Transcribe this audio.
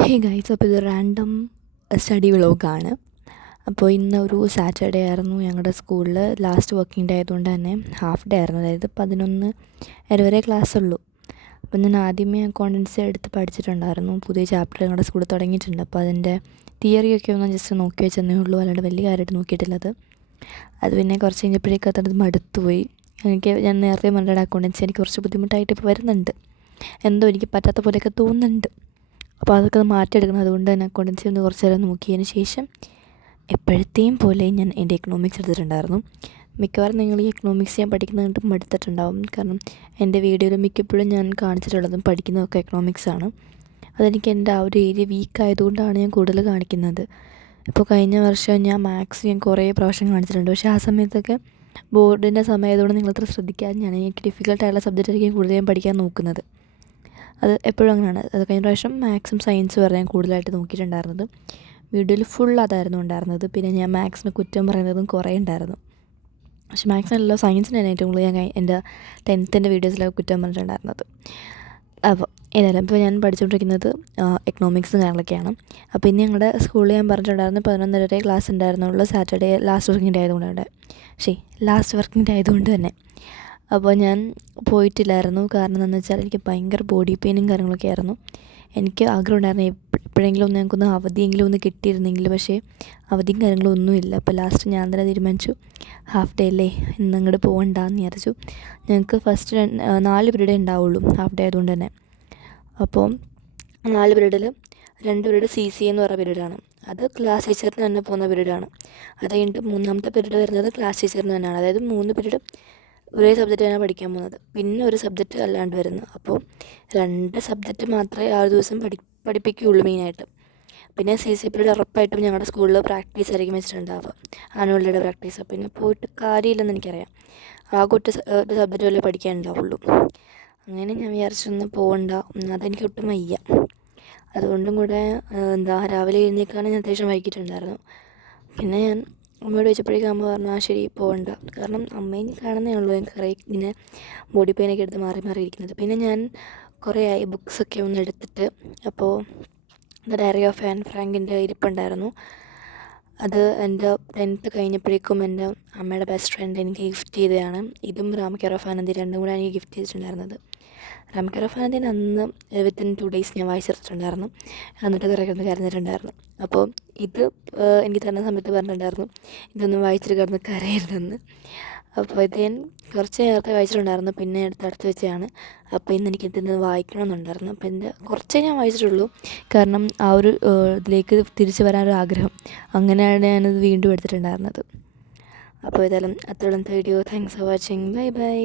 Hey guys, അപ്പോൾ ഇത് random study വ്ളോഗാണ്. അപ്പോൾ ഇന്നൊരു സാറ്റർഡേ ആയിരുന്നു. ഞങ്ങളുടെ സ്കൂളിൽ ലാസ്റ്റ് വർക്കിംഗ് ഡേ ആയതുകൊണ്ട് തന്നെ ഹാഫ് ഡേ ആയിരുന്നു. അതായത് 11 വരെ ക്ലാസ് ഉള്ളൂ. അപ്പോൾ ഞാൻ ആദ്യമേ അക്കൗണ്ടൻസി എടുത്ത് പഠിച്ചിട്ടുണ്ടായിരുന്നു. പുതിയ ചാപ്റ്റർ ഞങ്ങളുടെ സ്കൂളിൽ തുടങ്ങിയിട്ടുണ്ട്. അപ്പോൾ അതിൻ്റെ തിയറിയൊക്കെ ഒന്ന് ജസ്റ്റ് നോക്കി വെച്ചെന്നേ ഉള്ളൂ, അല്ലാണ്ട് വലിയ കാര്യമായിട്ട് നോക്കിയിട്ടില്ലത്. അത് പിന്നെ കുറച്ച് കഴിഞ്ഞപ്പോഴേക്കും അത് മടുത്തുപോയി. ഞാൻ നേരത്തെ പറഞ്ഞ അക്കൗണ്ടൻസി എനിക്ക് കുറച്ച് ബുദ്ധിമുട്ടായിട്ട് ഇപ്പോൾ വരുന്നുണ്ട്. എന്തോ എനിക്ക് പറ്റാത്ത പോലെയൊക്കെ തോന്നുന്നുണ്ട്. അപ്പോൾ അതൊക്കെ മാറ്റിയെടുക്കണം. അതുകൊണ്ട് തന്നെ അക്കൗണ്ടൻസി ഒന്ന് കുറച്ച് നേരം നോക്കിയതിന് ശേഷം എപ്പോഴത്തെയും പോലെ ഞാൻ എൻ്റെ എക്കണോമിക്സ് എടുത്തിട്ടുണ്ടായിരുന്നു. മിക്കവാറും നിങ്ങൾ ഈ എക്കണോമിക്സ് ഞാൻ പഠിക്കുന്നത് കണ്ട് മടുത്തിട്ടുണ്ടാവും. കാരണം എൻ്റെ വീഡിയോയിൽ മിക്കപ്പോഴും ഞാൻ കാണിച്ചിട്ടുള്ളതും പഠിക്കുന്നതൊക്കെ എക്കണോമിക്സാണ്. അതെനിക്ക് എൻ്റെ ആ ഒരു ഏരിയ വീക്കായതുകൊണ്ടാണ് ഞാൻ കൂടുതൽ കാണിക്കുന്നത്. ഇപ്പോൾ കഴിഞ്ഞ വർഷം ഞാൻ മാത്സ് ഞാൻ കുറേ പ്രാവശ്യം കാണിച്ചിട്ടുണ്ട്. പക്ഷേ ആ സമയത്തൊക്കെ ബോർഡിൻ്റെ സമയമായതുകൊണ്ട് നിങ്ങളത്ര ശ്രദ്ധിക്കാതെ എനിക്ക് ഡിഫിക്കൽട്ടായുള്ള സബ്ജക്റ്റായിരിക്കും കൂടുതൽ ഞാൻ പഠിക്കാൻ നോക്കുന്നത്. അത് എപ്പോഴും അങ്ങനെയാണ്. അത് കഴിഞ്ഞ പ്രാവശ്യം മാത്സും സയൻസും വരെ ഞാൻ കൂടുതലായിട്ട് നോക്കിയിട്ടുണ്ടായിരുന്നത്. വീഡിയോയിൽ ഫുൾ അതായിരുന്നു ഉണ്ടായിരുന്നത്. പിന്നെ ഞാൻ മാത്സിന് കുറ്റം പറയുന്നതും കുറേ ഉണ്ടായിരുന്നു. പക്ഷേ മാത്സിനല്ല, സയൻസിനാണ് ഏറ്റവും കൂടുതൽ ഞാൻ എൻ്റെ 10th വീഡിയോസിലൊക്കെ കുറ്റം പറഞ്ഞിട്ടുണ്ടായിരുന്നത്. അപ്പോൾ ഏതായാലും ഇപ്പോൾ ഞാൻ പഠിച്ചുകൊണ്ടിരിക്കുന്നത് എക്കണോമിക്സും കാര്യങ്ങളൊക്കെയാണ്. അപ്പോൾ ഇന്ന് ഞങ്ങളുടെ സ്കൂളിൽ ഞാൻ പറഞ്ഞിട്ടുണ്ടായിരുന്നു 11 വരെ ക്ലാസ് ഉണ്ടായിരുന്നുള്ളൂ. സാറ്റർഡേ ലാസ്റ്റ് വർക്കിംഗ് ഡേ ആയതുകൊണ്ട് തന്നെ അപ്പോൾ ഞാൻ പോയിട്ടില്ലായിരുന്നു. കാരണം എന്താണെന്ന് വെച്ചാൽ എനിക്ക് ഭയങ്കര ബോഡി പെയിനും കാര്യങ്ങളൊക്കെ ആയിരുന്നു. എനിക്ക് ആഗ്രഹം ഉണ്ടായിരുന്നു എപ്പോഴെങ്കിലും ഒന്ന് ഞങ്ങൾക്കൊന്ന് അവധിയെങ്കിലും ഒന്ന് കിട്ടിയിരുന്നെങ്കിൽ. പക്ഷേ അവധിയും കാര്യങ്ങളും ഒന്നുമില്ല. അപ്പോൾ ലാസ്റ്റ് ഞാൻ തന്നെ തീരുമാനിച്ചു, ഹാഫ് ഡേ അല്ലേ, ഇന്ന് അങ്ങോട്ട് പോകണ്ടെന്ന് വിചാരിച്ചു. ഞങ്ങൾക്ക് ഫസ്റ്റ് 4 പീരീഡേ ഉണ്ടാവുള്ളൂ ഹാഫ് ഡേ ആയതുകൊണ്ട് തന്നെ. അപ്പോൾ 4 പീരീഡിൽ 2 പീരീഡ് CC എന്ന് പറയുന്ന പീരീഡാണ്. അത് ക്ലാസ് ടീച്ചറിന് തന്നെ പോകുന്ന പീരീഡാണ്. അത് കഴിഞ്ഞിട്ട് 3ാമത്തെ പീരീഡ് വരുന്നത് ക്ലാസ് ടീച്ചറിന് തന്നെയാണ്. അതായത് 3 പീരീഡ് ഒരേ സബ്ജക്റ്റാണ് പഠിക്കാൻ പോകുന്നത്, പിന്നെ ഒരു സബ്ജക്റ്റ് അല്ലാണ്ട് വരുന്നത്. അപ്പോൾ 2 സബ്ജക്റ്റ് മാത്രമേ ആ ഒരു ദിവസം പഠിപ്പിക്കുകയുള്ളൂ മെയിനായിട്ട്. പിന്നെ CC പീരീഡ് ഉറപ്പായിട്ടും ഞങ്ങളുടെ സ്കൂളിൽ പ്രാക്ടീസ് ആയിരിക്കും വെച്ചിട്ടുണ്ടാവുക, ആനുവൽ ഡേയുടെ പ്രാക്ടീസ്. പിന്നെ പോയിട്ട് കാര്യമില്ലെന്ന് എനിക്കറിയാം. ആകെ ഒരു സബ്ജക്റ്റ് വല്ലേ പഠിക്കാനുണ്ടാവുള്ളൂ. അങ്ങനെ ഞാൻ വിചാരിച്ചൊന്ന് പോകണ്ട, അതെനിക്ക് ഒട്ടും വയ്യ. അതുകൊണ്ടും കൂടെ രാവിലെ എഴുന്നേൽക്കാനും ഞാൻ അത്യാവശ്യം വൈകിട്ടുണ്ടായിരുന്നു. പിന്നെ ഞാൻ അമ്മയോട് ചോദിച്ചപ്പോഴേക്കും അമ്മ പറഞ്ഞു, ശരി പോകണ്ട. കാരണം അമ്മയും കാണുന്നേ ഉള്ളൂ കുറേ ഇങ്ങനെ ബോഡി പെയിനൊക്കെ എടുത്ത് മാറി മാറിയിരിക്കുന്നത്. പിന്നെ ഞാൻ കുറേ ആയി ബുക്സൊക്കെ ഒന്ന് എടുത്തിട്ട്. അപ്പോൾ ദ ഡയറി ഓഫ് ആൻ ഫ്രാങ്കിൻ്റെ ഇരിപ്പുണ്ടായിരുന്നു. അത് എൻ്റെ 10th കഴിഞ്ഞപ്പോഴേക്കും എൻ്റെ അമ്മയുടെ ബെസ്റ്റ് ഫ്രണ്ട് എനിക്ക് ഗിഫ്റ്റ് ചെയ്തതാണ്. ഇതും റാം കെയർ ഓഫ് ആനന്ദി രണ്ടും കൂടെ എനിക്ക് ഗിഫ്റ്റ് ചെയ്തിട്ടുണ്ടായിരുന്നത്. റാം കെയർ ഓഫ് ആനന്ദിന് അന്ന് വിത്തിൻ 2 days ഞാൻ വായിച്ചെടുത്തിട്ടുണ്ടായിരുന്നു. എന്നിട്ട് കുറേ കിടന്ന് കരഞ്ഞിട്ടുണ്ടായിരുന്നു. അപ്പോൾ ഇത് എനിക്ക് തരുന്ന സമയത്ത് പറഞ്ഞിട്ടുണ്ടായിരുന്നു, ഇതൊന്നും വായിച്ചിട്ട് കിടന്ന് കരയരുതെന്ന്. അപ്പോൾ ഇത് ഞാൻ കുറച്ച് നേരത്തെ വായിച്ചിട്ടുണ്ടായിരുന്നു, പിന്നെ അടുത്ത് വെച്ചാണ്. അപ്പോൾ ഇന്ന് എനിക്ക് ഇതിന് വായിക്കണമെന്നുണ്ടായിരുന്നു. അപ്പോൾ എൻ്റെ കുറച്ചേ ഞാൻ വായിച്ചിട്ടുള്ളൂ. കാരണം ആ ഒരു ഇതിലേക്ക് തിരിച്ചു വരാനൊരു ആഗ്രഹം, അങ്ങനെയാണ് ഞാനത് വീണ്ടും എടുത്തിട്ടുണ്ടായിരുന്നത്. അപ്പോൾ ഏതായാലും അത്രയുള്ള video. Thanks for watching. Bye by.